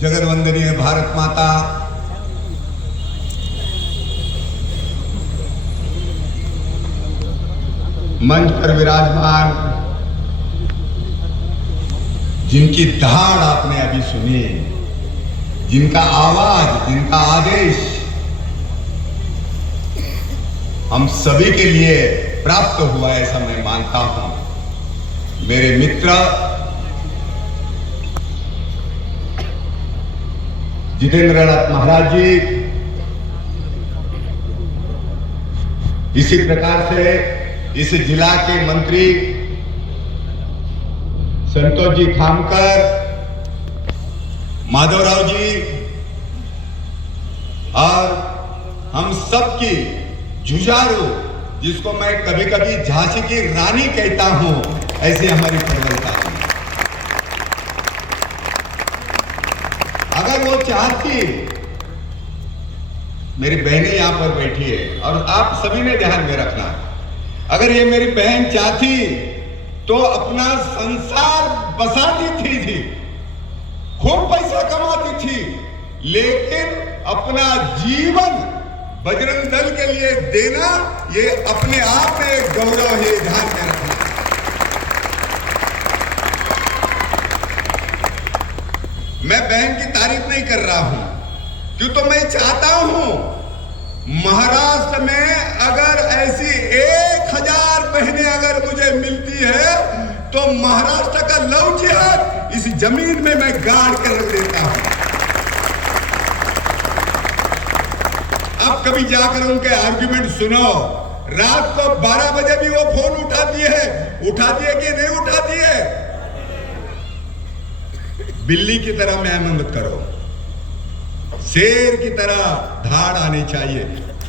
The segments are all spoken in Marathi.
जगदवंदनीय भारत माता, मंच पर विराजमान, जिनकी दहाड़ आपने अभी सुनी, जिनका आवाज, जिनका आदेश हम सभी के लिए प्राप्त हुआ, ऐसा मैं मानता हूं। मेरे मित्र जितेंद्र नाथ महाराज जी, इसी प्रकार से इस जिला के मंत्री संतोष जी खामकर, माधवराव जी और हम सब की जुझारू, जिसको मैं कभी कभी झांसी की रानी कहता हूं, ऐसी हमारी प्रबलता है। अगर वो चाहती, मेरी बहनें यहां पर बैठी है और आप सभी ने ध्यान में रखना, अगर ये मेरी बहन चाहती तो अपना संसार बसाती थी, खूब पैसा कमाती थी, लेकिन अपना जीवन बजरंग दल के लिए देना, ये अपने आप में एक गौरव है, ध्यान में रखना। मैं बहन की तारीफ नहीं कर रहा हूं, क्यों तो मैं चाहता हूं महाराष्ट्र में अगर ऐसी 1000 बहनें अगर मुझे मिलती है तो महाराष्ट्र का लव जिहाद इस जमीन में मैं गाड़ कर रख देता हूं। अब कभी जाकर उनके आर्ग्यूमेंट सुनो, रात को 12 बजे भी वो फोन उठाती है कि नहीं उठाती है? बिल्ली की तरह मैं मत करो, शेर की तरह धाड़ आनी चाहिए।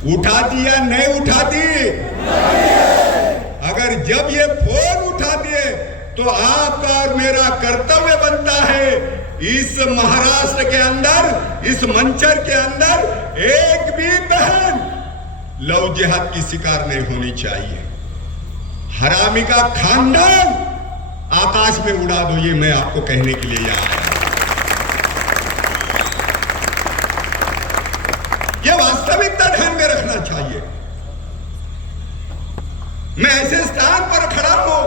उठाती या नहीं उठाती? अगर जब ये फोन उठाती है तो आपका और मेरा कर्तव्य बनता है, इस महाराष्ट्र के अंदर, इस मंचर के अंदर एक भी बहन लव जिहाद की शिकार नहीं होनी चाहिए। हरामी का खानदान आकाश में उड़ा दो, ये मैं आपको कहने के लिए यहाँ आया। यह वास्तविकता ध्यान में रखना चाहिए। मैं ऐसे स्थान पर खड़ा हूं,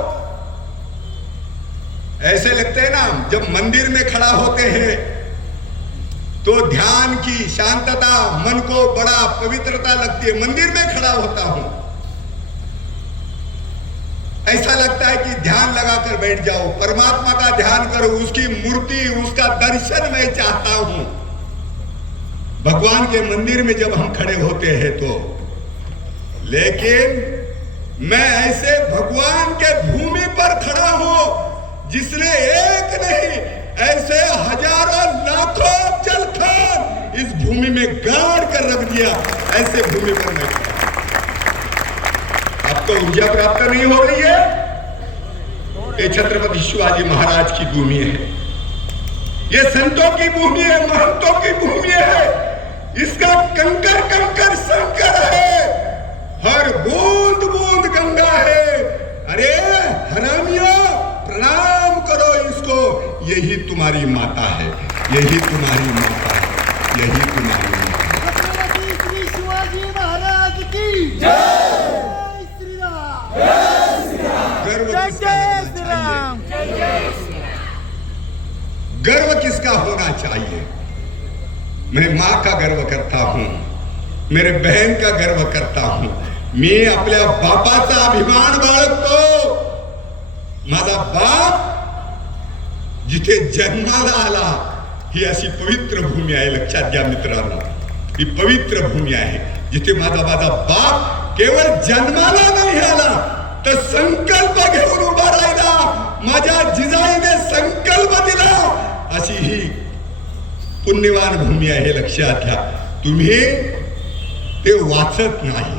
ऐसे लगते हैं ना, जब मंदिर में खड़ा होते हैं तो ध्यान की शांतता मन को बड़ा पवित्रता लगती है। मंदिर में खड़ा होता हूं, ऐसा लगता है कि ध्यान लगाकर बैठ जाओ, परमात्मा का ध्यान करो, उसकी मूर्ति, उसका दर्शन मैं चाहता हूं। भगवान के मंदिर में जब हम खड़े होते हैं तो, लेकिन मैं ऐसे भगवान के भूमि पर खड़ा हूं जिसने एक नहीं ऐसे हजारों लाखों अफजल खान इस भूमि में गाड़ कर रख दिया, ऐसे भूमि पर मैं खड़ा। अब तो ऊर्जा प्राप्त नहीं हो रही है। ये छत्रपति शिवाजी महाराज की भूमि है, ये संतों की भूमि है, महंतों की भूमि है। इसका कंकर कंकर शंकर है, हर बूंद बूंद गंगा है। अरे हरामियों, प्रणाम करो इसको, यही तुम्हारी माता है, यही तुम्हारी माता है, यही तुम्हारी माता है। छत्रपति श्री शिवाजी महाराज की जय श्री राम, जय श्री राम, गर्व जय किसका जय होना श्री चाहिए? राम, जय जय श्री राम। गर्व किसका होना चाहिए? मैं मां का गर्व करता हूं, मेरे बहन का गर्व करता हूं, मी आपल्या बापाचा अभिमान बाळगतो। माझा बाप जिथे जन्माला आला, ही अशी पवित्र भूमी आहे, लक्षात घ्या मित्रांनो, ही पवित्र भूमी आहे जिथे माझा बाप केवळ जन्माला नाही आला तर संकल्प घेऊन उभा राहिला, माझ्या जिजाईने संकल्प दिला, अशी ही पुण्यवान भूमी आहे, लक्षात घ्या। तुम्ही ते वाचत नाही,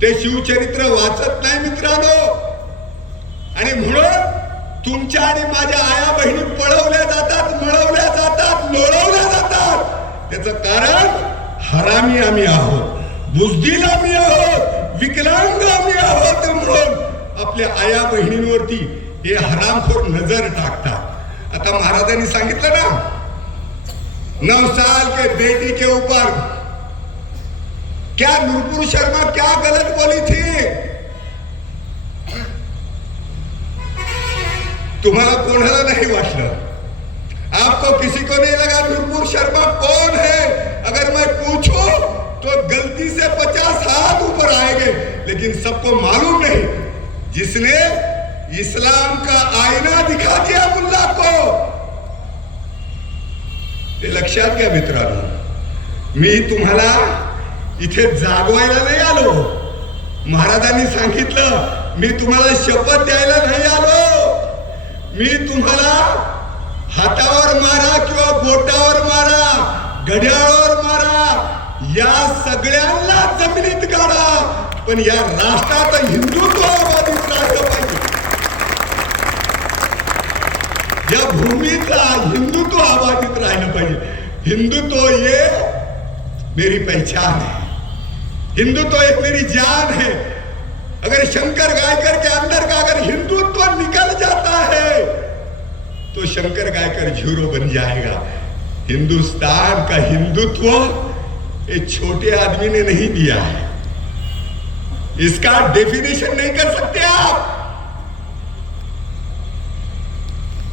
ते शिवचरित्र वाचत नाही मित्रांनो, आणि म्हणून तुमच्या आणि माझ्या आया बहिणी पळवल्या जातात, मळवल्या जातात, लोळवल्या जातात। त्याचं कारण हरामी आम्ही आहोत, बुजदिल आम्ही आहोत, विकलांग आम्ही आहोत, म्हणून आपल्या आया बहिणींवरती हे हरामखोर नजर टाकतात। आता महाराजांनी सांगितलं ना, 9 साल के बेटी के ऊपर क्या नुपुर शर्मा क्या गलत बोली थी? तुम्हाला कोणाला नहीं वाटलं? आपको किसी को नहीं लगा नुपुर शर्मा कौन है? अगर मैं पूछूं तो गलती से 50 हाथ ऊपर आएंगे, लेकिन सबको मालूम नहीं जिसने इस्लाम का आईना दिखा दिया मुल्ला को। हे लक्षात घ्या मित्रांनो, मी तुम्हाला इथे जागवायला नाही आलो. महाराजांनी सांगितलं मी तुम्हाला शपथ द्यायला नाही आलो. मी तुम्हाला हातावर मारा किंवा बोटावर मारा, घड्याळावर मारा, या सगळ्यांना जमिनीत गाडा, पण या राष्ट्रात हिंदुत्व बाधित राहिलं पाहिजे. या भूमीचा हिंदुत्व आबादित राहिलं पाहिजे. हिंदुत्व ये मेरी पहचान है, हिंदुत्व एक मेरी जान है. अगर शंकर गायकर के अंदर का अगर हिंदुत्व निकल जाता है तो शंकर गायकर झूरो बन जाएगा. हिंदुस्तान का हिंदुत्व एक छोटे आदमी ने नहीं दिया है, इसका डेफिनेशन नहीं कर सकते आप.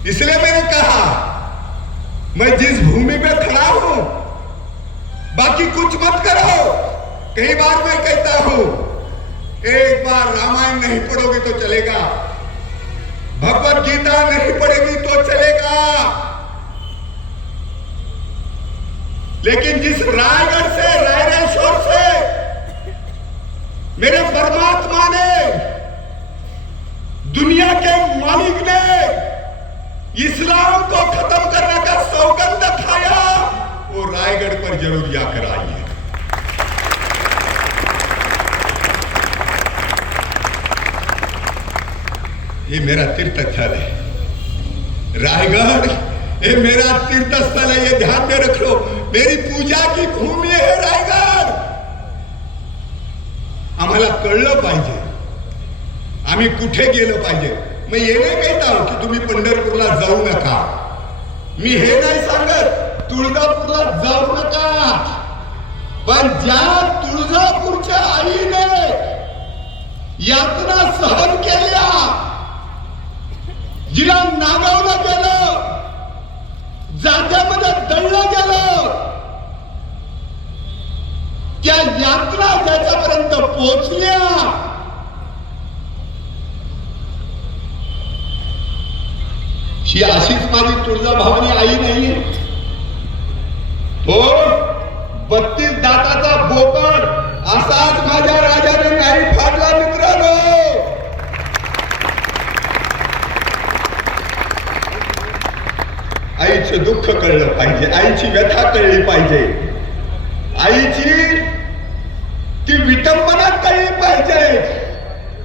इसलिए मैंने कहा मैं जिस भूमि पे खड़ा हूं बाकी कुछ मत करो. कई बार मैं कहता हूं एक बार रामायण नहीं पढ़ोगे तो चलेगा, भगवत गीता नहीं पढ़ेगी तो चलेगा, लेकिन जिस रायगढ़ से रायरेश्वर से मेरे परमात्मा ने, दुनिया के मालिक ने इस्लाम को खत्म करने का सौगंध खाया, वो रायगढ़ पर जरूर जाकर आइए. ये मेरा तीर्थ स्थल है रायगढ़, ये मेरा तीर्थ स्थल है, ये ध्यान में रख लो. मेरी पूजा की भूमि है रायगढ़. आम्हाला कळलं पाहिजे आम्ही कुठे गेलो पाहिजे. मी हे नाही कहता हूं की तुम्ही पंढरपूरला जाऊ नका, मी हे नाही सांगत तुळजापूरला जाऊ नका, पण ज्या तुळजापूरच्या आईने यातना सहन केल्या, जिला नागावलं गेलं, जात्यामध्ये दळलं गेलं, त्या यात्रा ज्याच्यापर्यंत पोहोचल्या ही अशीच माझी तुळजाभवानी आई नाही. तो 32 दाताचा बोकड असाच माझ्या राजाने नाही फाडला मित्रांनो. आईचं दुःख कळलं पाहिजे, आईची व्यथा कळली पाहिजे, आईची ती विटंबना कळली पाहिजे.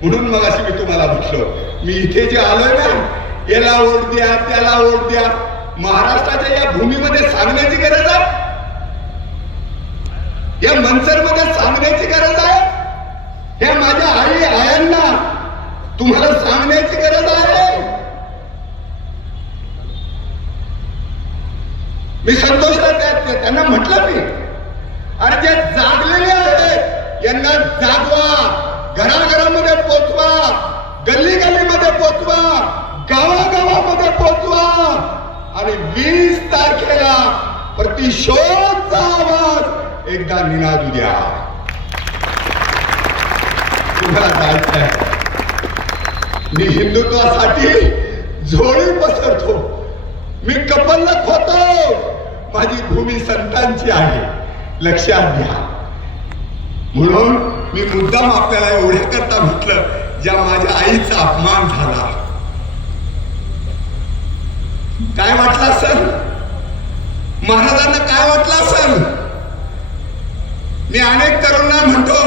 म्हणून मग अशी मी तुम्हाला म्हटलो, मी इथे जे आलोय ना, याला ओढ द्या त्याला ओढ द्या, महाराष्ट्राच्या या भूमीमध्ये सांगण्याची गरज आहे, या मनसरमध्ये सांगण्याची गरज आहे, या माझ्या आई आयांना तुम्हाला सांगण्याची गरज आहे. मी संतोषला त्यांना म्हटलं, मी अरे जे जागलेले आहेत यांना जागवा, घराघरामध्ये पोचवा, गल्ली गल्लीमध्ये पोचवा, गावागावामध्ये पोचवा, आणि 20 तारखेला प्रतिशोधचा आवाज एकदा निनादू द्या. तुम्हाला जायचं आहे. मी हिंदुत्वासाठी झोळी पसरतो, मी कपल्लक होतो, माझी भूमी संतांची आहे, लक्षात घ्या. म्हणून मी मुद्दाम आपल्याला एवढ्या करता म्हटलं, ज्या माझ्या आईचा अपमान झाला. काय वाटलं असेल महाराजांना, काय वाटलं असेल? मी अनेक तरुणांना म्हणतो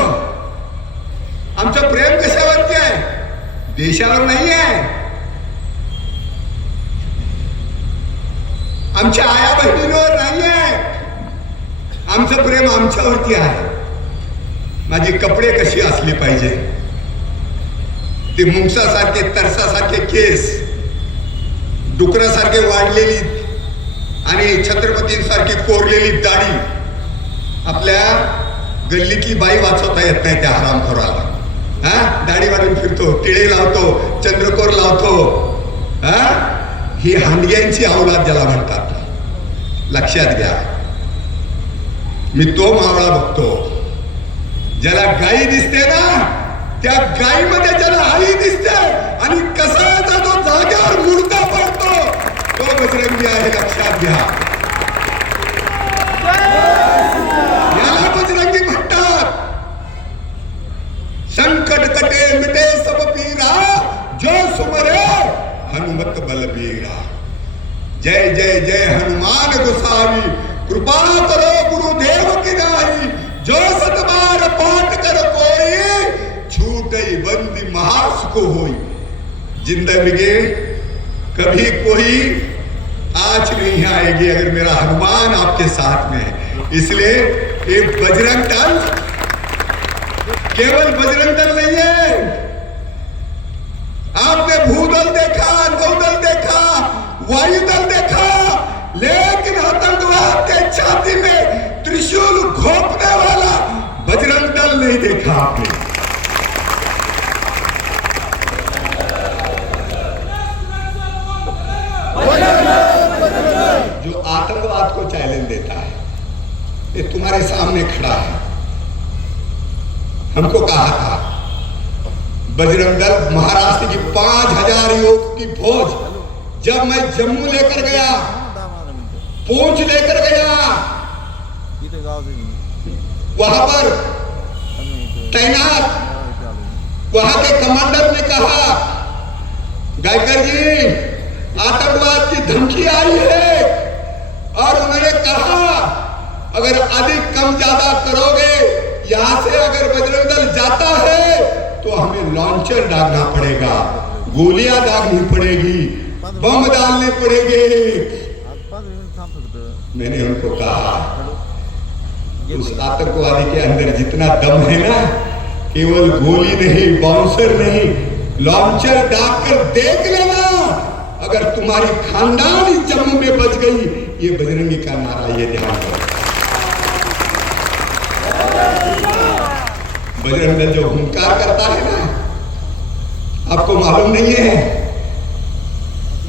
आमचं प्रेम कशावरती आहे? देशावर नाही आहे. आमच्या आया बहिणींवर नाही आहे. आमचं प्रेम आमच्यावरती आहे. माझे कपडे कशी असले पाहिजे, ते मुंगसासारखे तरसासारखे केस, डुकरासारखे वाढलेली आणि छत्रपतींसारखी कोरलेली दाढी आपल्या गल्लीतली बाई वाचवता येत नाही त्या हरामखोराला. दाढी वाढून फिरतो, टिळे लावतो, चंद्रकोर लावतो. ही हांडग्यांची अवलाद ज्याला म्हणतात. लक्षात घ्या, मी तो मावळा बघतो ज्याला गाई दिसते ना, त्या गाईमध्ये ज्याला आई दिसते आणि कसाचा तो जाग्यावर मुर्दा पडतो, तो बजरंगी आहे. लक्षात घ्या, याला बजरंगी म्हणतात. संकट कटे मिटे सब पीरा, जो सुमरे हनुमत बलबीरा. जय जय जय हनुमान गोसावी, कृपा करो गुरुदेव की नाई. जो सतबार पाठ कर कोई, छूटई बंदी महासुख होई. जिंदगी कभी कोई आज नहीं आएगी अगर मेरा हनुमान आपके साथ में है. इसलिए ये बजरंग दल केवल बजरंग दल नहीं है. आपने भूदल देखा, नौदल देखा, वायुदल देखा, लेकिन आतंकवाद के छाती में त्रिशूल घोंपने वाला बजरंग दल नहीं देखा आपने. जो आतंकवाद को चैलेंज देता है, ये तुम्हारे सामने खड़ा है. हमको कहा था बजरंग दल महाराष्ट्र की 5000 युवकों की फौज जब मैं जम्मू लेकर गया, पूंछ लेकर गया, वहां पर तैनात वहां के कमांडर ने कहा, गायकर जी आतंकवाद की धमकी आई है, और उन्होंने कहा अगर अधिक कम ज्यादा करोगे, यहां से अगर बजरंग दल जाता है तो हमें लॉन्चर दागना पड़ेगा, गोलियां दागनी पड़ेगी, बम डालने पड़ेंगे. मैंने उनको कहा उस आतंकवादी के अंदर जितना दम है ना, केवल गोली नहीं, बाउंसर नहीं, लॉन्चर दाग कर देख लेना. अगर तुम्हारी खानदान इस जम्मू में बच गई, ये बजरंगी का नारा, ये ध्यान रखो. बजरंग दल जो हुंकार करता है ना, आपको मालूम नहीं है,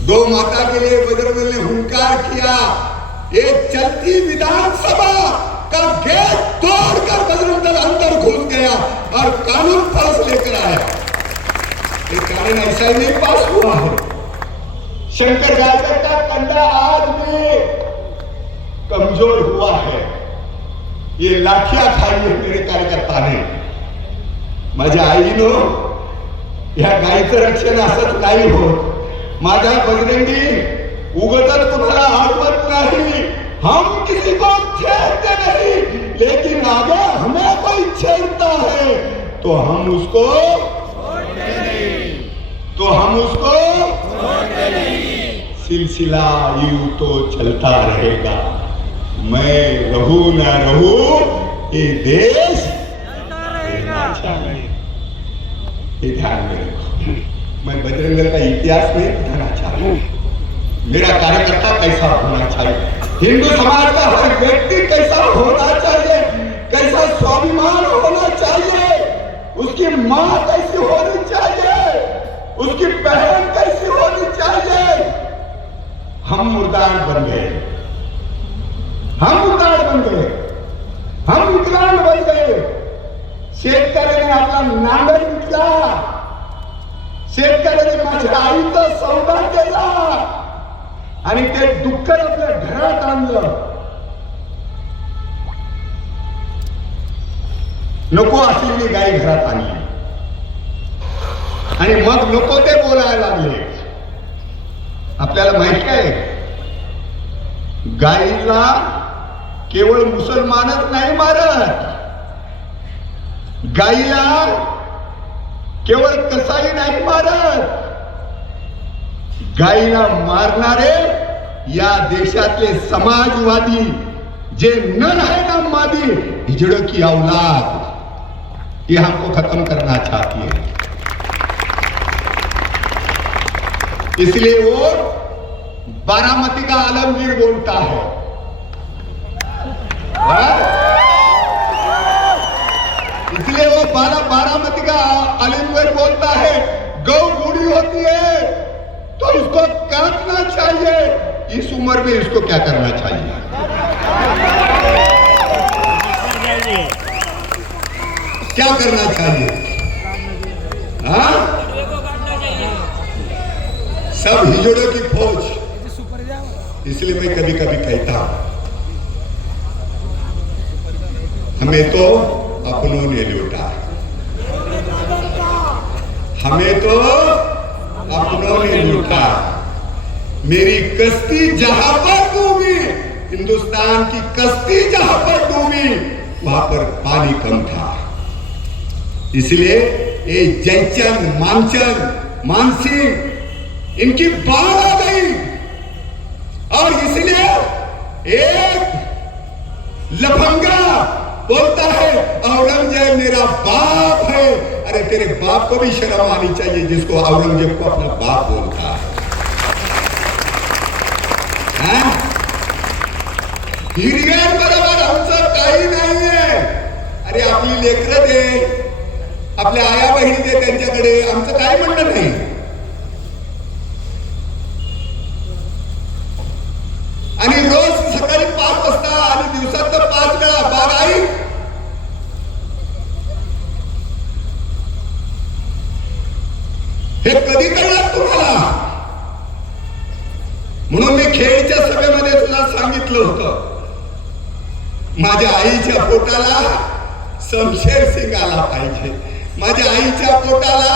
गौ माता के लिए बजरंग दल ने हुंकार किया. एक चलती विधानसभा का गेट तोड़कर बजरंग दल अंदर घुस गया और कानून पास लेकर आया. ये कानून ऐसा ही नहीं पास हुआ है. शंकर गायकर का कंधा आज भी कमजोर हुआ है. ये लाठियां खाई है मेरे कार्यकर्ता ने. माझ्या आईनो या गायीचं रक्षण असंच नाही होत. माझा बजरंगी उगतच कुणाला आडवत नहीं. हम किसी को छेड़ते नहीं, लेकिन अगर हमें कोई छेड़ता है तो हम उसको सिलसिला यूं तो चलता रहेगा. मैं रहूं ना रहूं, ये देश ये ध्यान में रखो. मैं बजरंग दल का इतिहास में बताना चाहता हूं. मेरा कार्यकर्ता कैसा होना चाहिए, हिंदू समाज का हर व्यक्ति कैसा होना चाहिए, कैसा स्वाभिमान होना चाहिए, उसकी मां कैसी होनी चाहिए, उसकी बहन कैसी होनी चाहिए. हम मुर्दार बन गए, हम मुर्दार बन गए, हम विकलांग बन गए. शेतकऱ्याने आपला नांगर विकला, शेतकऱ्याने माझ्या आईचा सौदा केला आणि ते दुःख आपल्या घरात आणलं. नको असलेली गाय घरात आणली आणि मग नको ते बोलायला लागले. आपल्याला माहिती आहे, गायीला केवळ मुसलमानच नाही मारत, गायीला केवळ कसाई नाही मारत. गायीला मारणारे या देशातले समाजवादी जे नर है ना मादी, हिजड़ों की औलाद, ये हमको खत्म करना चाहती है. इसलिए वो बारामती का आलमगीर बोलता है। इसलिए वो बारामती का आलमगीर बोलता है गौ बूढ़ी होती है तो इसको काटना चाहिए। इस उम्र में इसको क्या करना चाहिए? क्या करना चाहिए? हाँ, सब हिजड़ों की फौज। इसलिए मैं कभी कभी कहता हूं हमें तो अपनों ने लूटा, हमें तो अपनों ने लूटा। मेरी कश्ती जहां पर डूबी, हिंदुस्तान की कश्ती जहां पर डूबी वहां पर पानी कम था। इसलिए ये जयचंद, मानचंद, मानसिंह इनकी बाढ़ आ गई और इसलिए एक लफंगा बोलता है औरंगजेब मेरा बाप है। अरे तेरे बाप को भी शर्म आनी चाहिए जिसको औरंगजेब को अपना बाप बोलता है। हिरव्यांबरोबर आमचं काही नाही आहे। अरे आपली लेकरं दे, आपल्या आया बहिणी दे त्यांच्याकडे, आमचं काय म्हणणं नाही। आणि रोज सकाळी 5 वाजता आणि दिवसात 5 वेळा बाग आई हे कधी कळणार तुम्हाला? म्हणून मी खेळच्या सभेमध्ये तुला सांगितलं होतं माझ्या आईच्या पोटाला शमशेर सिंग आला पाहिजे, माझ्या आईच्या पोटाला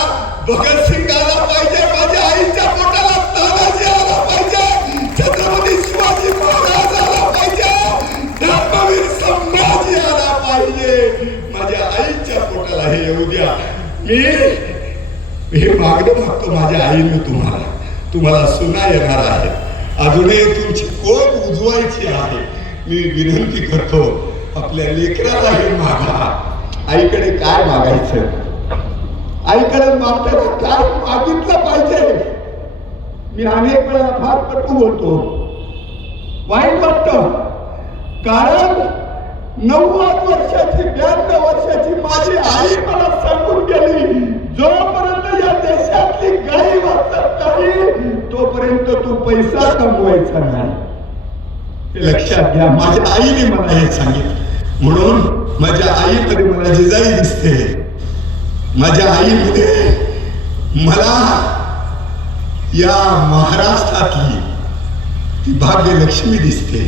भगत सिंग आला पाहिजे, माझ्या आईच्या पोटाला तानाजी आला पाहिजे, छत्रपती शिवाजी महाराज आला पाहिजे, धर्मवीर संभाजी आला पाहिजे। माझ्या आईच्या पोटाला हे येऊ द्या। मी मागणं मागतो माझ्या आईने तुम्हाला सुना येणार आहे। अजूनही तुमची कोण उजवायची आहे। मी विनंती करतो आपल्या लेकराला हे मागा। आईकडे काय मागायचं? आईकडे मागताना काय मागितलं पाहिजे? मी अनेक वेळा फार कटू बोलतो, वाईट वाटतं, कारण 90 वर्षाची 92 वर्षाची माझी आई मला सांगून गेली जोपर्यंत या देशातली गाई वाचत नाही तोपर्यंत तू पैसा कमवायचा नाही। हे लक्षात घ्या, माझ्या आईने मला हे सांगितलं। म्हणून माझ्या आईमध्ये मला जिजाई दिसते, माझ्या आईमध्ये मला या महाराष्ट्रातली ती भाग्यलक्ष्मी दिसते।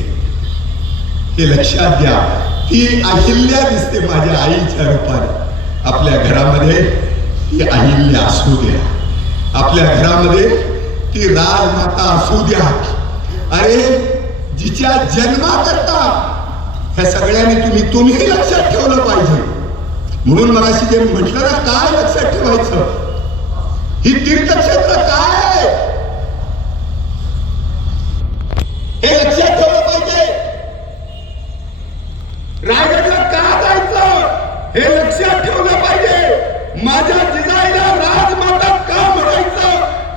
हे लक्षात घ्या, ती अहिल्या दिसते माझ्या आईच्या रूपाने। आपल्या घरामध्ये ती अहिल्या असू द्या, आपल्या घरामध्ये ती राजमाता असू द्या। अरे जिच्या जन्माकरता ह्या सगळ्यांनी तुम्ही लक्षात ठेवलं पाहिजे। म्हणून मला अशी जे म्हटलं ना, काय लक्षात ठेवायचं? ही तीर्थक्षेत्र काय आहे हे लक्षात ठेवलं पाहिजे। रायगडला का जायचं हे लक्षात ठेवलं पाहिजे। माझ्या जिजाईला राजमाता का म्हणायचं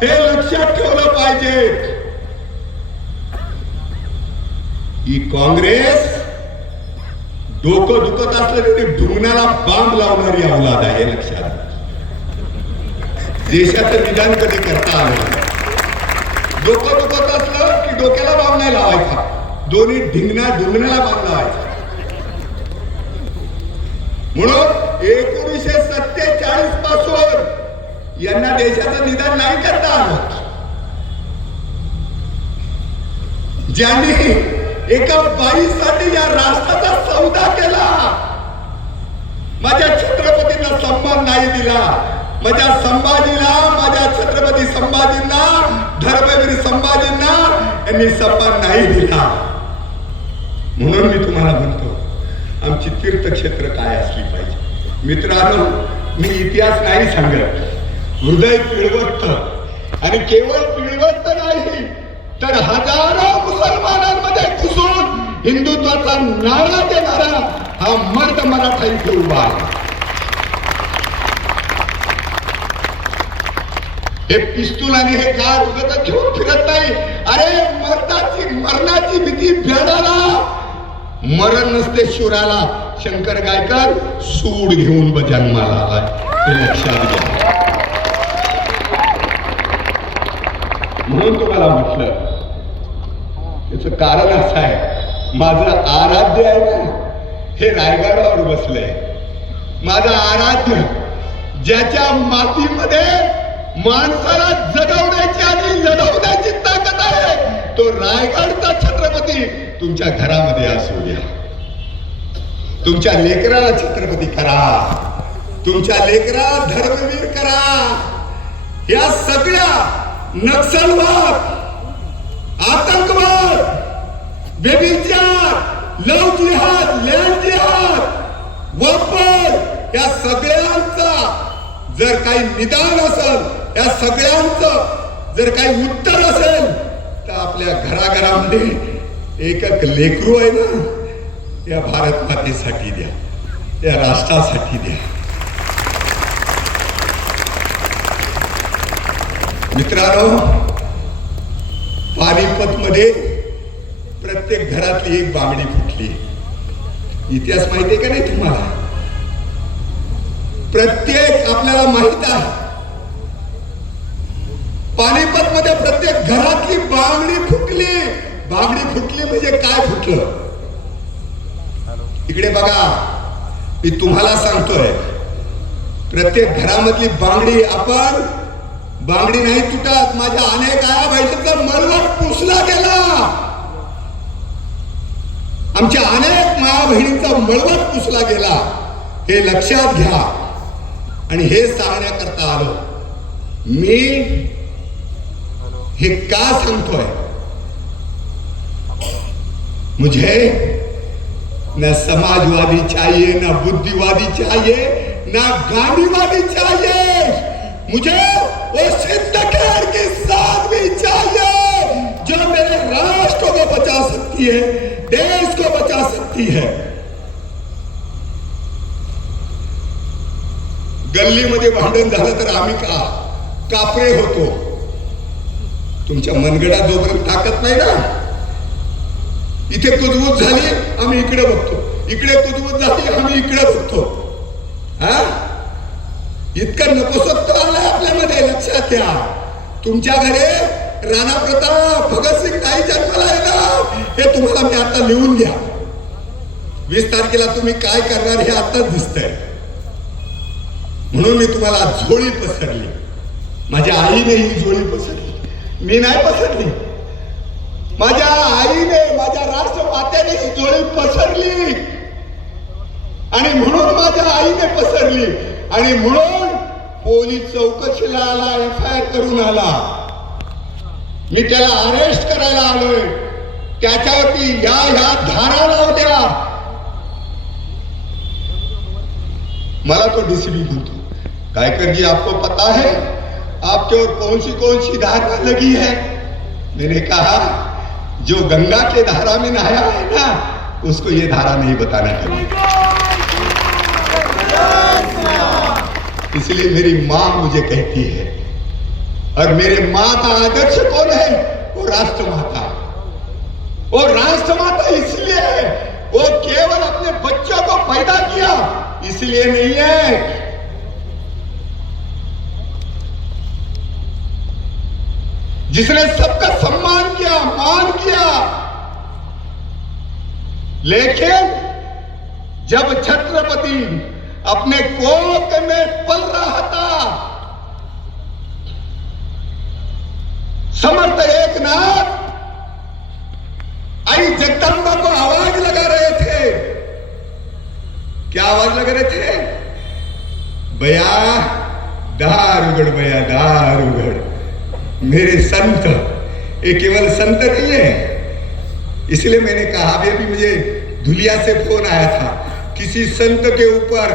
हे लक्षात ठेवलं पाहिजे। ही काँग्रेस डोकं दुखत असलं ते ढुंगणाला बांब लावणारी अवलाद आहे, लक्षात। देशाचं निदान कधी करता आलं? डोकं दुखत असलं की डोक्याला बांब नाही लावायचा, दोन्ही ढुंगणाला बांब लावायचा। म्हणून 1947 पासून यांना देशाचं निदान नाही करता आलं। ज्यांनी एका बाईसाठी या राष्ट्राचा सौदा केला, माझ्या छत्रपतींना सन्मान नाही दिला, माझ्या संभाजीला, माझ्या छत्रपती संभाजींना, धर्मवीर संभाजींना यांनी सन्मान नाही दिला। म्हणून मी तुम्हाला म्हणतो आमची तीर्थक्षेत्र काय असली पाहिजे। मित्रांनो, मी इतिहास नाही सांगत, हृदय पिळवत आणि केवळ पिळवत नाही तर हजारो मुसलमानांमध्ये घुसून हिंदुत्वाचा नारा देणारा हा मर्द मराठा इथे उभा आहे। हे पिस्तूल आणि हे कार उगत घेऊन फिरत नाही, अरे मरणाची भीती भेडाला, मरण नसते शूराला. शंकर गायकर सूड घेऊन जन्माला आलाय, हे लक्षात घ्या. म्हणून तुम्हाला म्हटलं, त्याच कारण असं आहे, माझं आराध्य आहे ना, हे रायगडावर बसलंय. माझं आराध्य, ज्याच्या मातीमध्ये माणसाला जगवण्याची आणि लढवण्याची ताकद आहे, तो रायगडचा छत्रपती तुमच्या घरामध्ये असू द्या. तुमच्या लेकराला छत्रपती करा, तुमच्या लेकराला धर्मवीर करा. या सगळ्या नक्षलवाद, आतंकवाद, बेबीचार, लव जिहाद, लँड जिहाद, वापर, या सगळ्यांचा जर काही निदान असेल, या सगळ्यांचं जर काही उत्तर असेल, तर आपल्या घराघरामध्ये एक लेकरू आहे ना, या भारत मातेसाठी द्या, या राष्ट्रासाठी द्या. मित्रांनो, पानिपत मध्ये प्रत्येक घरातली एक बांगडी फुटली. इतिहास माहिती आहे का नाही तुम्हाला? प्रत्येक आपल्याला माहित आहे, पानिपत मध्ये प्रत्येक घरातली बांगडी फुटली. बांगडी फुटली म्हणजे काय फुटलं? इकडे बघा, मी तुम्हाला सांगतोय, प्रत्येक घरामधली बांगडी, आपण बांगडी नाही तुटत. माझ्या अनेक आया बहिणीचा मळवट पुसला गेला, आमच्या अनेक माया बहिणींचा मळवट पुसला गेला, हे लक्षात घ्या. आणि हे सांगण्याकरता आलो मी. हे का सांगतोय? मुझे न समाजवादी चाहिए, न बुद्धिवादी चाहिए, न गांधीवादी चाहिए. मुझे वो सिद्धकेर की साथ भी चाहिए, जो मेरे राष्ट्र को बचा सकती है, देश को बचा सकती है. गल्लीमध्ये भांडण झालं तर आम्ही कापरे होतो. तुमच्या मनगडात जोपर्यंत ताकद नाही ना, इथे कुजबूज झाली आम्ही इकडे बघतो, इकडे कुजबूज झाली आम्ही इकडे बघतो. हा, इतकं नकोसत्व आलंय आपल्यामध्ये, लक्षात घ्या. तुमच्या घरे राणा प्रताप, भगतसिंग नाही जन्माला येणार, हे तुम्हाला मी आता लिहून घ्या. 20 तारखेला तुम्ही काय करणार हे आताच दिसतंय. म्हणून मी तुम्हाला झोळी पसरली. माझ्या आईने ही झोळी पसरली, मी नाही पसरली. माझ्या आईने, माझ्या राष्ट्रमातेने ही झोळी पसरली. आणि म्हणून माझ्या आईने पसरली. आणि म्हणून पोलीस चौकशीला आला, FIR करून आला. मी त्याला अरेस्ट करायला आलोय. त्याच्यावरती ह्या धारा लावल्या. मला तो DCP बोलतो, गायकर जी आपको पता है आपके और कौन सी धारा लगी है? मैंने कहा, जो गंगा के धारा में नहाया है ना, उसको ये धारा नहीं बताना चाहिए. इसलिए मेरी माँ मुझे कहती है, और मेरे माँ का आदर्श कौन है? वो राष्ट्रमाता. वो राष्ट्रमाता इसलिए है, वो केवल अपने बच्चों को पैदा किया इसलिए नहीं है. जिसने सबका सम्मान किया, मान किया. लेकिन जब छत्रपति अपने कोख में पल रहा था, समर्थ एकनाथ आई जगदम्बा को आवाज लगा रहे थे. क्या आवाज लगा रहे थे? बया दार उगड़, बया दार उगड़. मेरे संत, ये केवल संत नहीं है. इसलिए मैंने कहा, अभी मुझे धुलिया से फोन आया था, किसी संत के ऊपर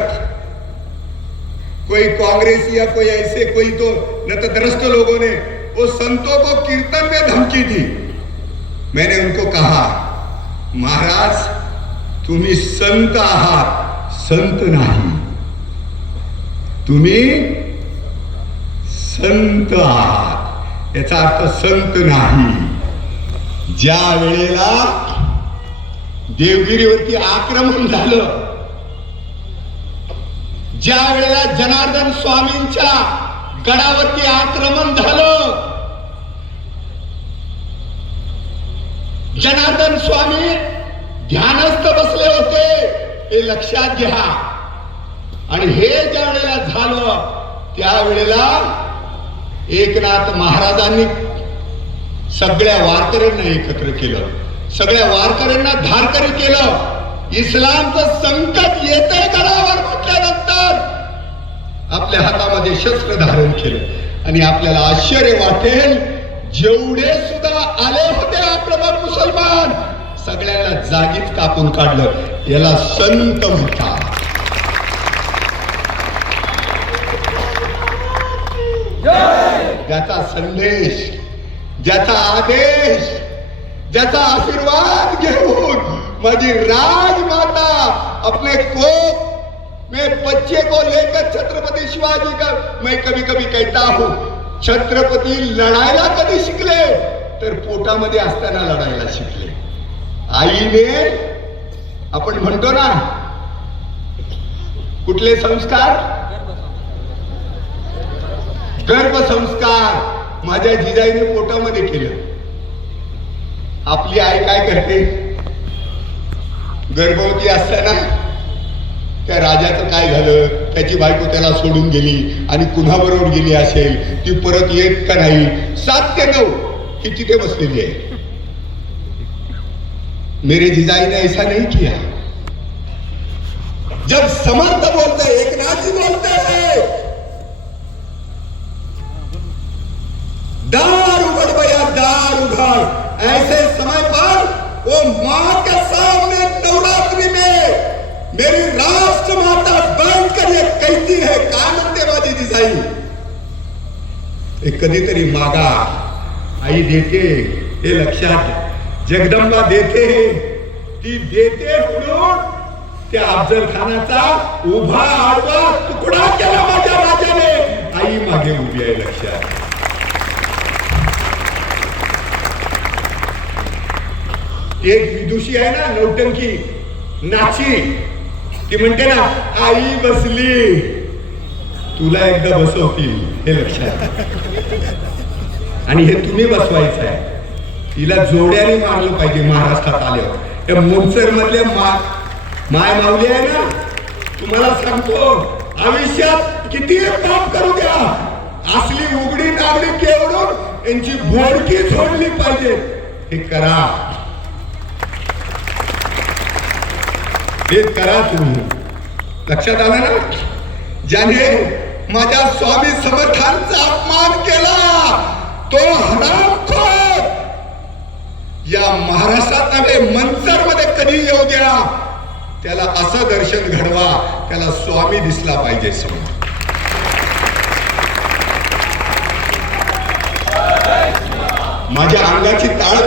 कोई कांग्रेस या कोई ऐसे कोई तो नतद्रष्ट लोगों ने वो संतों को कीर्तन में धमकी दी. मैंने उनको कहा, महाराज तुम्ही संत आहात, संत नाही. तुम्ही संत आहात, याचा अर्थ संत नाही. ज्या वेळेला देवगिरीवरती आक्रमण झालं, ज्या वेळेला जनार्दन स्वामींच्या गडावरती आक्रमण झालं, जनार्दन स्वामी ध्यानस्थ बसले होते, हे लक्षात घ्या. आणि हे ज्या वेळेला झालं त्यावेळेला एकनाथ महाराजांनी सगळ्या वारकऱ्यांना एकत्र केलं, सगळ्या वारकऱ्यांना धारकरी केलं. इस्लामचं संकट येते गडावर म्हटल्यानंतर आपल्या हातामध्ये शस्त्र धारण केलं. आणि आपल्याला आश्चर्य वाटेल, जेवढे सुद्धा आले होते आक्रमक मुसलमान सगळ्यांना जागीच कापून काढलं. याला संत म्हणतात. ज्याचा संदेश, ज्याचा आदेश, ज्याचा आशीर्वाद घेऊन माझी राजमाता अपने कोप में बच्चे को लेकर छत्रपति शिवाजी का, मैं कभी कभी कहता हूं, छत्रपती लढायला कधी शिकले तर पोटामध्ये असताना लढायला शिकले. आईने आपण म्हणतो ना कुठले संस्कार, गर्भसंस्कार माझ्या जिजाईने पोटामध्ये केलं. आपली आई काय करते, गर्भवती असताना त्या राजाचं काय झालं, त्याची बायको त्याला सोडून गेली आणि कुणाबरोबर गेली असेल, ती परत येत का नाही, 7 ते 9 ही तिथे बसलेली आहे. मेरे जिजाई ने ऐसा नहीं किया. जब समर्थ बोलते, एकनाथ जी बोलते हैं, दार उघड़ भैया दार उघड़, ऐसे समय पर वो मां के सामने नवरात्रि में मेरी राष्ट्र माता बैठ कर ये कहती है, काय म्हणते माझी जिजाई, एक कधीतरी मागा, आई देते हे लक्षात, जगदंबा देते, ती देते म्हणून त्या अफजल खानाचा उभा आडवा तुकडा केला माझ्या राजाने. आई मागे उभी आहे, लक्षात. एक विदुषी आहे ना, नौटंकी नाची, ती म्हणते ना, आई बसली तुला एकदा बसवतील, हे लक्षात. आणि हे तुम्ही बसवायचं आहे. तिला जोड्याने मारलं पाहिजे महाराष्ट्रात आल्यावर. त्या मोंचर मधले माय माऊली आहे ना, तुम्हाला सांगतो आयुष्यात किती काम करू द्या, असली उघडी नागडी केवढून यांची भोडकी सोडली पाहिजे. हे करा, हे करा तुम्ही. लक्षात आलं ना. ज्याने माझ्या स्वामी समर्थांचा अपमान केला तो हरामखोर या महाराष्ट्रात नव्हे, मंचर मध्ये कधी येऊ द्या, त्याला असं दर्शन घडवा, त्याला स्वामी दिसला पाहिजे समोर. माझ्या अंगाची ताळ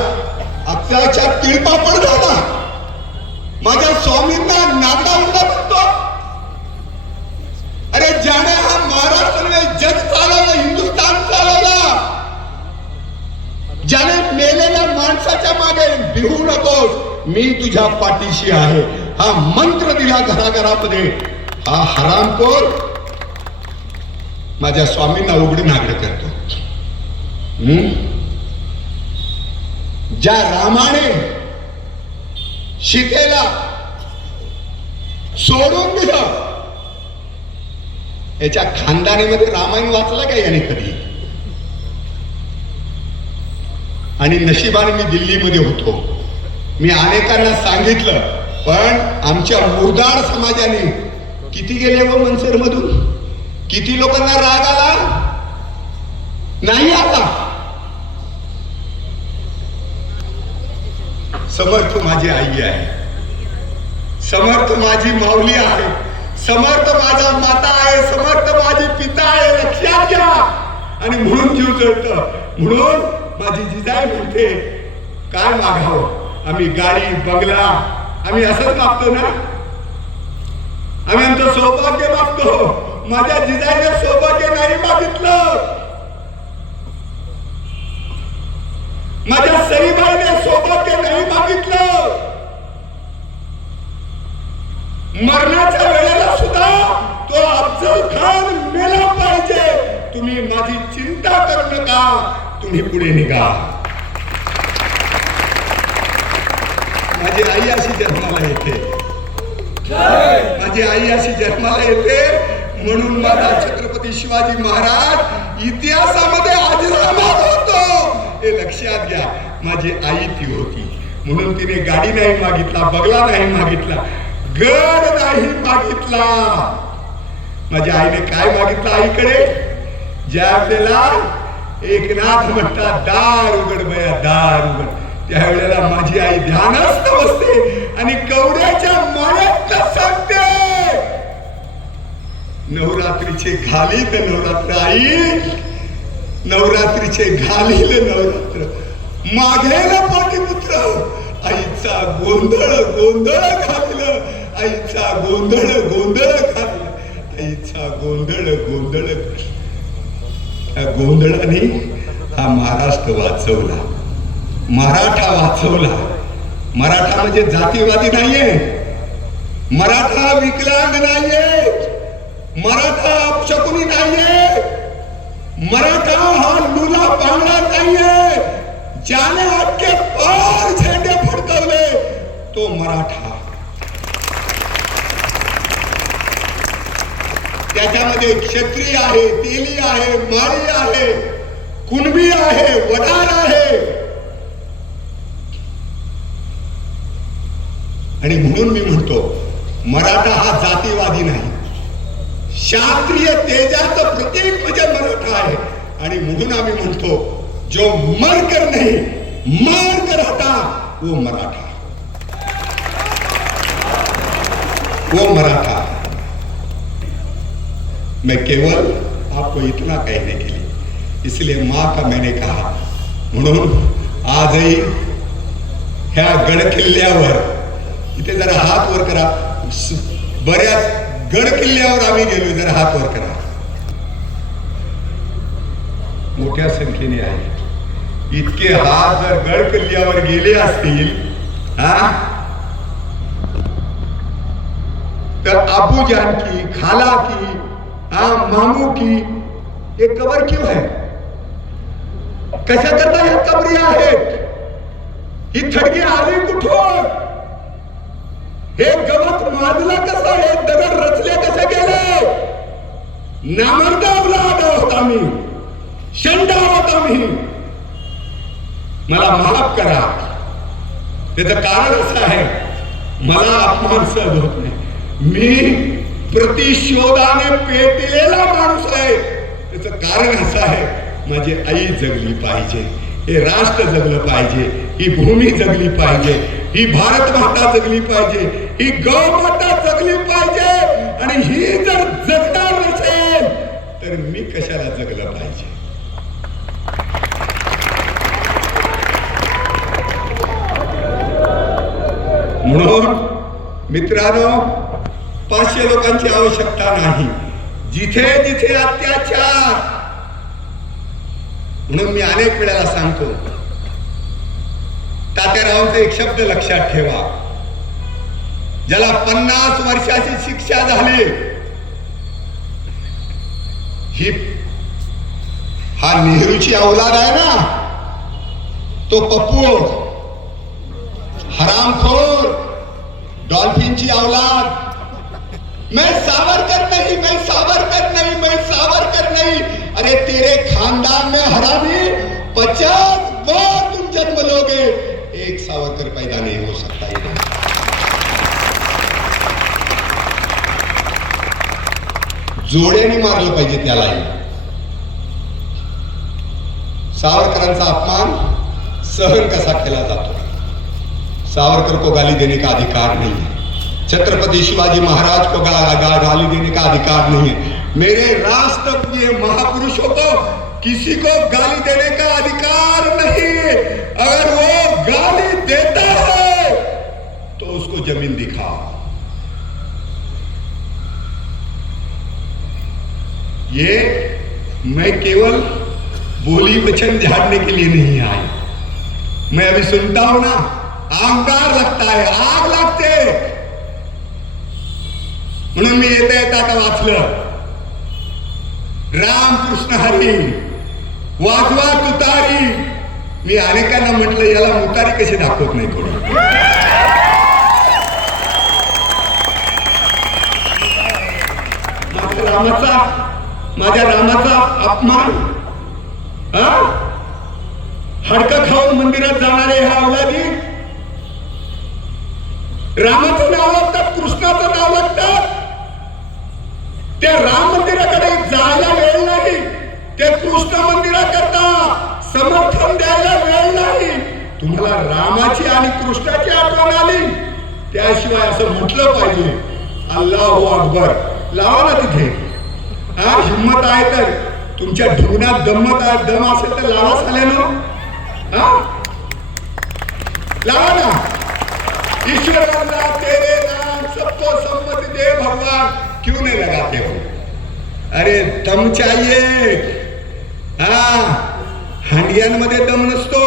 अक्षरशः तिळपापड झाला. माझ्या स्वामींना नागडा उडा म्हणतो. अरे ज्याने हा महाराष्ट्राने जग चालवला, हिंदुस्थान चालवला, ज्याने मेलेल्या माणसाच्या मागे भिवू नकोस, मी तुझ्या पाठीशी आहे, हा मंत्र दिला घराघरामध्ये, हा हरामखोर माझ्या स्वामींना उघडी नागड करतो. ज्या रामाने सीतेला सोडून दिलं, याच्या खानदानीमध्ये रामायण वाचलं का याने कधी? आणि नशिबाने मी दिल्लीमध्ये होतो, मी अनेकांना सांगितलं, पण आमच्या मुरदाड समाजाने किती गेले व मनसेर मधून, किती लोकांना राग आला नाही. आता समर्थ माझी आई आहे, समर्थ माझी माऊली आहे, समर्थ माझा माता आहे, समर्थ माझी पिता आहे, लक्षात घ्या. आणि म्हणून जीव जळतं. म्हणून माझी जिजाई म्हणते, काय मागावं, आम्ही गाडी बंगला आम्ही असंच मागतो ना, आम्ही आमचं सौभाग्य मागतो. माझ्या जिजाईने सौभाग्य नाही मागितलं, माझ्या सईबाईने सौभाग्य नाही मागितलं. मरणाच्या वेळेला सुद्धा तो अफजल खान मेला पाहिजे. तुम्ही माझी चिंता करू नका, तुम्ही पुढे निघा. माझी आई अशी जन्माला येते, माझी आई अशी जन्माला येते म्हणून माझा छत्रपती शिवाजी महाराज इतिहासामध्ये अजरामर होतो. हे लक्षात घ्या. माझी आई ती होती म्हणून तिने गाडी नाही मागितला, बंगला नाही मागितला, गड नाही मागितला. माझ्या आईने काय मागितलं आईकडे? ज्या आपल्याला एकनाथ म्हणतात दार उघड बया दार उघड, त्यावेळेला माझी आई ध्यानस्थ बसते आणि कवड्याच्या माळ्यात सांगते नवरात्रीचे घालीत नवरात्र आई, नवरात्रीचे घालील नवरात्र, मागेल पाठीपुत्र, आईचा गोंधळ गोंधळ घातलं, आईचा गोंधळ गोंधळ घातलं, आईचा गोंधळ गोंधळ. त्या गोंधळाने हा महाराष्ट्र वाचवला, मराठा वाचवला. मराठा म्हणजे जातीवादी नाहीये, मराठा विकलांग नाहीये, मराठा अपशकुनी नाहीये, मराठा हा लुला पांगडा नाहीये. ज्याने अख्खे पार झेंडे फडकवले तो मराठा. त्याच्यामध्ये क्षत्रिय आहे, तेली आहे, माळी आहे, कुणबी आहे, वडार आहे. आणि म्हणून मी म्हणतो मराठा हा जातीवादी नाही, शास्त्रीय तेजाचं प्रतीक म्हणजे मराठा आहे. आणि म्हणून आम्ही म्हणतो जो मरकर नहीं मार कर हटा वो मराठा, वो मराठा. मैं केवल आपको इतना कहने के लिए, इसलिए मां का मैंने कहा. म्हणून आजही ह्या गड किल्ल्यावर इथे जरा हात वर करा. बऱ्याच गड किल्ल्यावर आम्ही गेलो, जरा हात वर करा. मोठ्या संख्येने आहे. इतके हात जर गड किल्ल्यावर गेले असतील तर अबू जान की, खाला की, मामू की ये कबर क्यों है? कशा करता ह्या कबरी आहेत? ही थडगी आली कुठून? हे गवत माजलं कसं? हे दगड रचले कसे गेले? नामर्दा औलाद होता मी, शंडा होता मी. मला माफ करा. त्याचं कारण असं आहे, मला अपमान सहन होत नाही. मी प्रतिशोधाने पेटलेला माणूस आहे. त्याचं कारण असं आहे, माझी आई जगली पाहिजे, हे राष्ट्र जगलं पाहिजे, ही भूमी जगली पाहिजे, ही भारत माता जगली पाहिजे, ही गौ माता जगली पाहिजे. आणि ही जर जगणार नसेल तर मी कशाला जगलं पाहिजे? म्हणून मित्रांनो, 500 लोकांची आवश्यकता नाही. जिथे जिथे अत्याचार, म्हणून मी अनेक वेळेला सांगतो, तात्यारावांचा एक शब्द लक्षात ठेवा. ज्याला 50 वर्षाची शिक्षा झाली, ही हा नेहरूची औलाद आहे ना, तो पप्पू हरामखोर, डॉल्फिनची औलाद. मैं सावरकर नहीं, मैं सावरकर नहीं, मैं सावरकर नहीं. अरे तेरे खानदान में हरामी 50 बार तुम जन्म लोगे, एक सावरकर पैदा नहीं हो सकता. जोड्याने मारलं पाहिजे त्यालाही. सावरकरांचा अपमान सहन कसा केला जातो? सावरकर को गाली देने का अधिकार नहीं है, छत्रपति शिवाजी महाराज को गाली देने का अधिकार नहीं है. मेरे राष्ट्रप्रिय महापुरुषों को किसी को गाली देने का अधिकार नहीं. अगर वो गाली देता है तो उसको जमीन दिखाओ. ये मैं केवल बोली वचन झाड़ने के लिए नहीं आई, मैं अभी सुनता हूं ना, आंगार लगता है, आग लागते. म्हणून मी येता येता आता वाचलं, राम कृष्ण हरी वाजवा तुतारी. मी अनेकांना म्हटलं याला मुतारी कशी दाखवत नाही थोडी. माझ्या रामाचा अपमान, हडकं खाऊन मंदिरात जाणारे ह्या अवलादी रामाचं नाव लागतात, कृष्णाचं नाव लागतात. त्या राम मंदिराकडे जायला वेळ नाही, त्या कृष्ण मंदिराकरता समर्थन द्यायला वेळ नाही. तुम्हाला रामाची आणि कृष्णाची आठवण आली, त्याशिवाय असं म्हटलं पाहिजे अल्लाहू अकबर. लावा ना तिथे, हिम्मत आहे तर, तुमच्या ढुंगणात दम असेल तर लावा साल्यानं, लावा ना. ईश्वर बोला तेरे नाम सबको सम्मति दे भगवान, क्यों नहीं लगाते हो? अरे दम चाहिए. हंडियांमध्ये दम नसतो.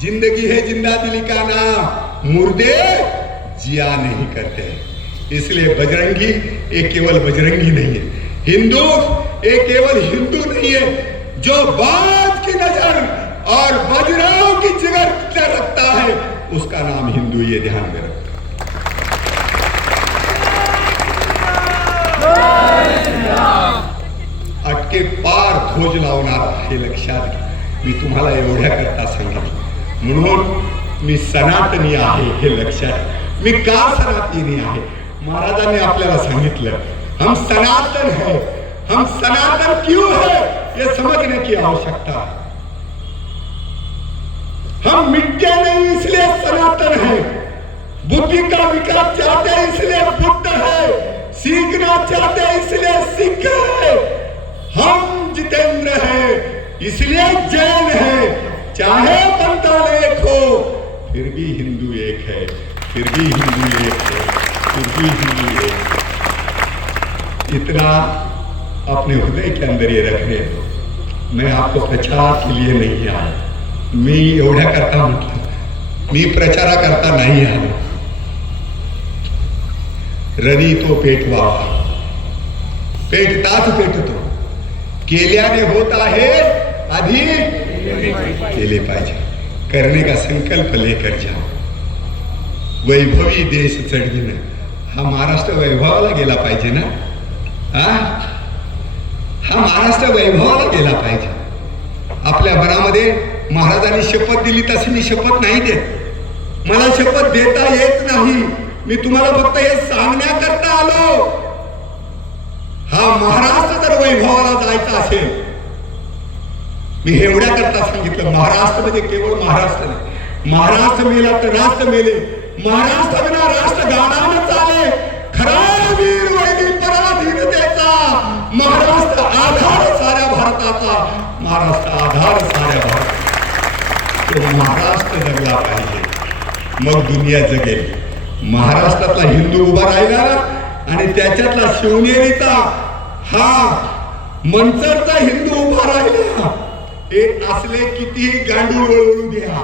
जिंदगी है जिंदा दिली का नाम, मुर्दे जिया नहीं करते. इसलिए बजरंगी एक केवल बजरंगी नहीं है, हिंदू एक केवल हिंदू नहीं है. जो बात की नजर और बजराओं की जिगर रखता है उसका नाम हिंदू, ये ध्यान में रखता. अटके पार ध्वज लावणार हे लक्षात घ्या. मी तुम्हाला एवढ्या करता सांगितलं, म्हणून मी सनातनी आहे हे लक्षात. मी का सनातनी आहे? महाराजांनी आपल्याला सांगितलं हम सनातन है. हम सनातन क्यों है ये समझने की आवश्यकता है. हम मिटते नहीं इसलिए सनातन है. बुद्धि का विकास चाहते हैं इसलिए बुद्ध है. सीखना चाहते हैं इसलिए सिख है. हम जितेंद्र है इसलिए जैन है. चाहे बनता एक हो फिर भी हिंदू एक है, फिर भी हिंदू एक है, फिर भी हिंदू एक है. इतना अपने हृदय के अंदर ये रखने दो. मैं आपको प्रचार के लिए नहीं आया. मी एवढ्या करता म्हटलं, मी प्रचारा करता नाही आलो. रनी तो पेटवा, पेटताच पेटतो. केल्याने होत आहे, आधी केले पाहिजे. करने का संकल्प लेकर जाओ. वैभवी देश चढविणं, हा महाराष्ट्र वैभवाला गेला पाहिजे ना. हा महाराष्ट्र वैभवाला गेला पाहिजे. आपल्या मनामध्ये महाराजांनी शपथ दिली तशी मी शपथ नाही देत. मला शपथ देता येत नाही. मी तुम्हाला फक्त हे सांगण्याकरता आलो. हा महाराष्ट्र जर वैभवाला जायचा असेल, मी एवढ्या करता सांगितलं, महाराष्ट्र म्हणजे केवळ महाराष्ट्र नाही. महाराष्ट्र मेला तर राष्ट्र मेले. महाराष्ट्र विना राष्ट्र गाडानं चाले. खरा वीर वैदी पराधीनतेचा महाराष्ट्र आधार साऱ्या भारताचा. महाराष्ट्र आधार साऱ्या भारताचा. तो महाराष्ट्र जगला पाहिजे, मग दुनिया जगेल. महाराष्ट्रातला हिंदू उभा राहिला आणि त्याच्यातला शिवनेरीचा, हा मंचरचा हिंदू उभा राहिला. हे असले कितीही गांडूळ वळवू द्या,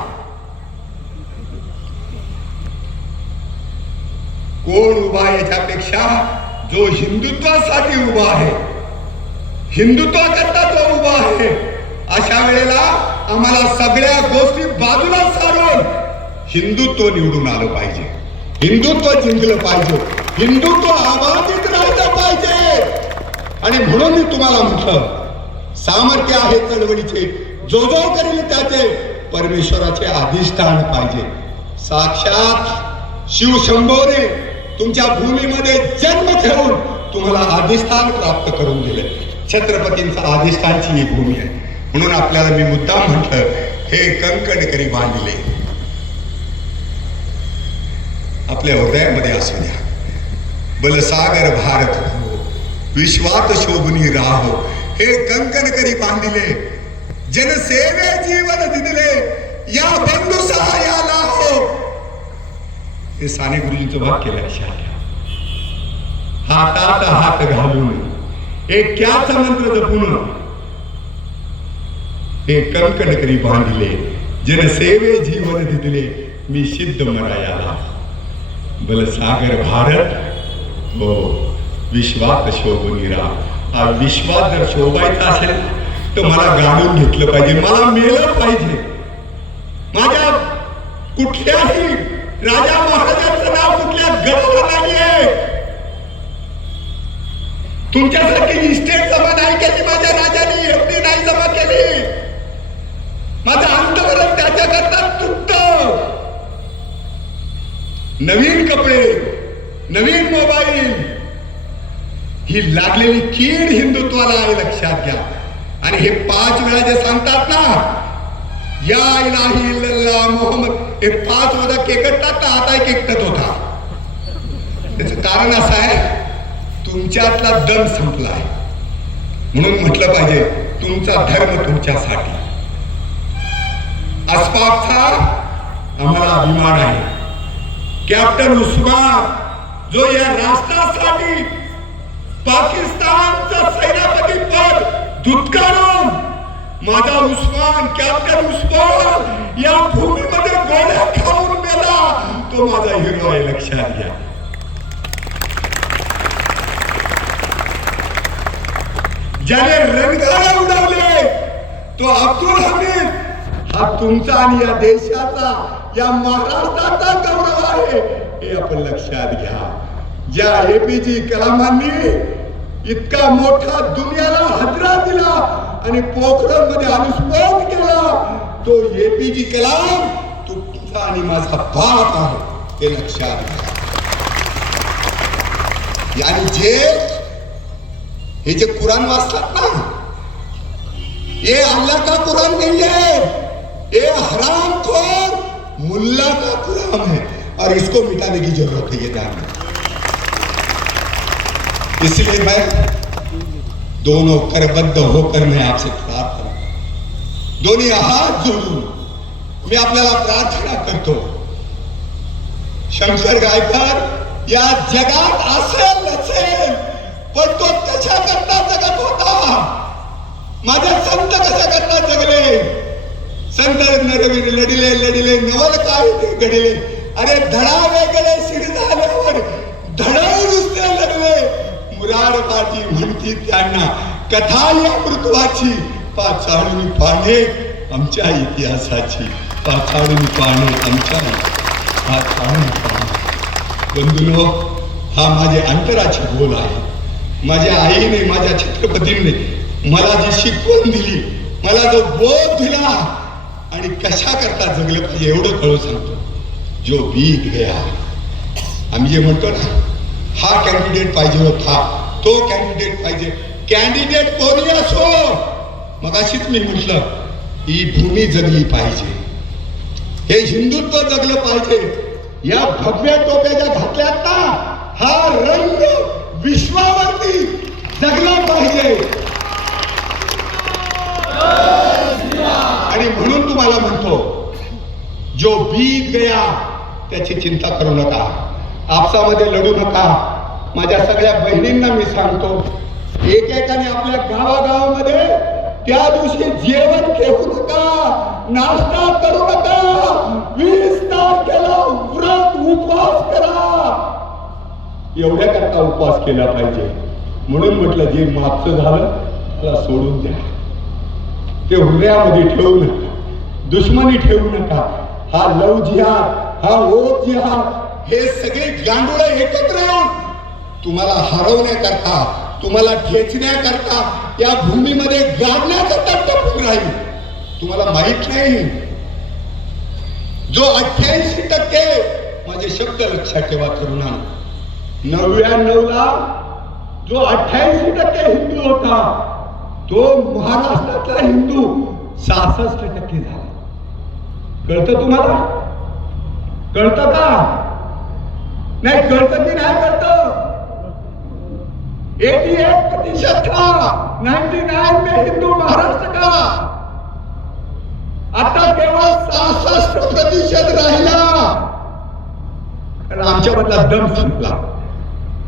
कोण उभा याच्यापेक्षा जो हिंदुत्वासाठी उभा आहे, हिंदुत्वाकरता जो उभा आहे, अशा वेळेला आम्हाला सगळ्या गोष्टी बाजूला सारून हिंदुत्व निवडून आलं पाहिजे. हिंदुत्व जिंकलं पाहिजे. हिंदुत्व आबाधित राहिलं पाहिजे. आणि म्हणून मी तुम्हाला म्हटलं, सामर्थ्य आहे चळवळीचे, जो जो करेल त्याचे परमेश्वराचे अधिष्ठान पाहिजे. साक्षात शिवशंभोने तुमच्या भूमीमध्ये जन्म घेऊन तुम्हाला अधिष्ठान प्राप्त करून दिले. छत्रपतींचा अधिष्ठानची ही भूमी आहे. म्हणून आपल्याला मी मुद्दाम म्हटलं, हे कंकण करी बांधले आपल्या हृदयामध्ये असू द्या. बलसागर भारत हो, विश्वात शोभनी राहो. हे कंकण करी बांधिले, जनसेवे जीवन दिले, या बंधू सहाय्याला हो. हे साने गुरुजींचं वाक्य लक्षात घ्या. हातात हात घालून एक क्याचा मंत्र जपून हे कंकण करी बांधिले, जनसेवे जीवन दिले मी सिद्ध मरायाला. बल सागर भारत हो विश्वात शोभनिरा. हा विश्वात जर शोभायचा असेल तर मला गाडून घेतलं पाहिजे, मला मेलं पाहिजे. माझ्या कुठल्याही राजा महाराजांचं नाव कुठल्या गडाला नाहीये. तुमच्यासारखी इस्टेट जमा नाही केली माझ्या राजाने, एवढी नाही जमा केली. माझं अंतवरण त्याच्याकरता तुटत. नवीन कपडे, नवीन मोबाईल, ही लागलेली कीड हिंदुत्वाला आहे, लक्षात घ्या. आणि हे 5 वेळा जे सांगतात ना, या इलाही इल्लल्लाह मोहम्मद, हे 5 वेळा केकटतात ना, आता एक एकटत होता. त्याचं कारण असं आहे, तुमच्यातला दम संपलाय. म्हणून म्हटलं पाहिजे तुमचा धर्म तुमच्यासाठी. अस्पाकचा आम्हाला अभिमान आहे. कॅप्टन उस्मान जो या राष्ट्रासाठी पाकिस्तानचं सेनापती पद धुतकारून माझा उस्मान, कॅप्टन उस्मान या भूमीमध्ये गोळ्या खाऊन मेला, तो माझा हिरो आहे, लक्षात घ्या. ज्याने रणगाडे उडवले तो अब्दुल हमीद, हा तुमचा आणि या देशाचा, या महाराष्ट्राचा गौरव आहे, हे आपण लक्षात घ्या. ज्या एपीजी कलामांनी इतका मोठा दुनियाला हादरा दिला आणि पोखरण मध्ये अणुस्फोट केला, तो एपीजी कलाम तुमचा आणि माझा बाप आहे, हे लक्षात घ्या. आणि हे जे कुराण वाचतात ना, ये अल्लाह का कुरान नहीं है, ये हरामखोर मुल्ला का कुरान है और इसको मिटाने की जरूरत है, ये ध्यान में. इसलिए मैं दोनों करबद्ध होकर मैं आपसे प्रार्थना, दोन्ही हात जोडून मी आपल्याला प्रार्थना करतो. शंकर गायकर या जगात असेल नसेल, पण तो कशाकरता जगत होता, माझे संत कशाकरता जगले. संत नरवीर लढिले लढिले नवल काय ते घडिले. अरे धडा वेगळे शिर झाल्यावर धडा नुसते लढले. मुरार पाटी म्हणती त्यांना कथा या मृत्वाची, पाचाळून पाने आमच्या इतिहासाची, पाचाळून पाने आमच्या, पाचाळून पाने. बंधूंनो, हा माझे अंतराची बोल आहे. माझ्या आईने, माझ्या छत्रपतींनी मला जी शिकवण दिली, मला जो बोध दिला आणि कशा करता जगलं पाहिजे एवढं कळू सांगतो. जो बीत गया, आम्ही जे म्हणतो ना, हा कॅन्डिडेट पाहिजे होता, तो कॅन्डिडेट पाहिजे. कॅन्डिडेट कोणी असो, मगाशीच मी म्हटलं, ही भूमी जगली पाहिजे, हे हिंदुत्व जगलं पाहिजे. या भगव्या टोप्या ज्या घातल्यात ना, हा रंग विश्वावरती जगला पाहिजे. आणि म्हणून तुम्हाला म्हणतो, जो बीत गया त्याची चिंता करू नका, आपसामध्ये लढू नका. माझ्या सगळ्या बहिणींना मी सांगतो, एकेकाने आपल्या गावागावामध्ये त्या दिवशी जेवण ठेवू नका, नाश्ता करू नका, 20 तारखेला व्रत उपवास करा. एवढ्या करता उपवास केला पाहिजे. म्हणून म्हटलं, जे मागचं झालं त्याला सोडून द्या, ते हृदयामध्ये ठेवू नका, दुश्मनी ठेवू नका. हा लव जिहाद, हा ओघ जिहाद, हे सगळे गांडुळे एकत्र येऊन तुम्हाला हरवण्याकरता, तुम्हाला ठेचण्याकरता, या भूमीमध्ये गाडण्याकरता टपून राहील. तुम्हाला माहित नाही, जो 88%, माझे शब्द लक्षात ठेवा तरुणा, 99ला जो 88% हिंदू होता, तो महाराष्ट्रातला हिंदू 66% झाला. कळतं तुम्हाला? कळतं का? नाही कळतं की नाही कळतं? 88% था 99 में हिंदू महाराष्ट्र का, आता केवळ 66% राहिला. कारण आमच्यामधला दम संपला.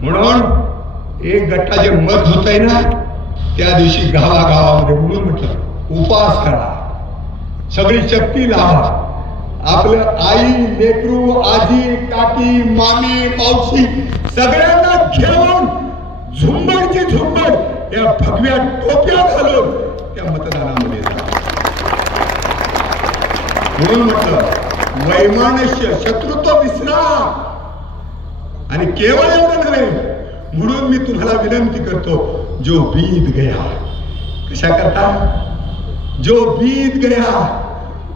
म्हणून एक गट्टा जे मत होत आहे ना, त्या दिवशी गावागावामध्ये, म्हणून म्हटलं उपवास करा, सगळी शक्ती लावा. आपलं आई, लेकरू, आजी, काकी, मामी, मावशी सगळ्यांना घेऊन झुंबडची झुंबड या भगव्या टोप्या घालून त्या मतदानामध्ये जा. म्हणून म्हटलं वैमानस्य शत्रुत्व विसरा. आणि केवळ एवढं नव्हे, म्हणून मी तुम्हाला विनंती करतो, जो बीत गया. कशा करता? जो बीत गया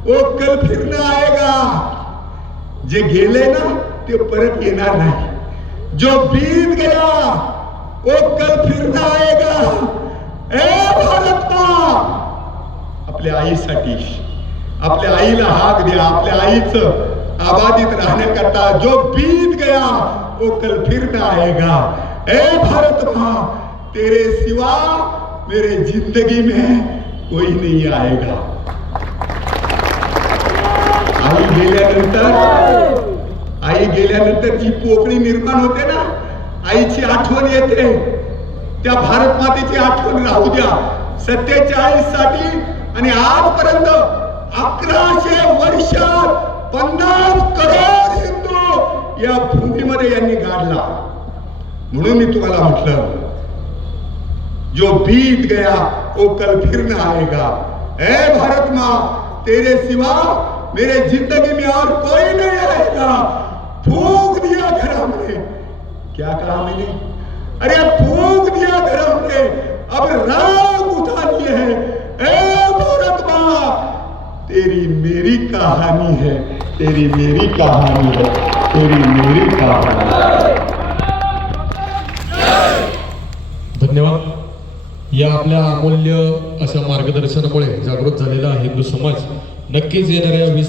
वो कल फिर न आएगा. जे गेले ना ते परत येणार नाही. जो बीत गया वो कल फिर न आएगा. ए भारत माँ, आपल्या आईसाठी, आपल्या आईला हाक द्या. आपल्या आईचं आबादित राहण्याकरता जो बीत गया वो कल फिर न आएगा. ए भारत माँ, तेरे सिवा मेरे जिंदगी में कोई नहीं आएगा. आई गेल्यानंतर जी पोकळी निर्माण होते ना, आईची आठवण येते. त्या भारत मातेची आठवण राहू द्या. 47 साठी आणि आजपर्यंत 1100 वर्षात 50 करोड हिंदू या भूमीमध्ये यांनी गाडला. म्हणून मी तुम्हाला म्हटलं, जो बीत गया वो कल फिर न आएगा. ए भारत माँ, तेरे सिवा मेरे जिंदगी में और कोई नहीं आएगा. फूंक दिया घर हमने. क्या कहा मैंने? अरे फूंक दिया घर हमने, अब राग उठा लिए हैं. ए भारत माँ, तेरी मेरी कहानी है, तेरी मेरी कहानी है, तेरी मेरी कहानी है. धन्यवाद. या आपल्या अमूल्य अशा मार्गदर्शनामुळे जागृत झालेला हिंदू समाज नक्कीच येणाऱ्या 20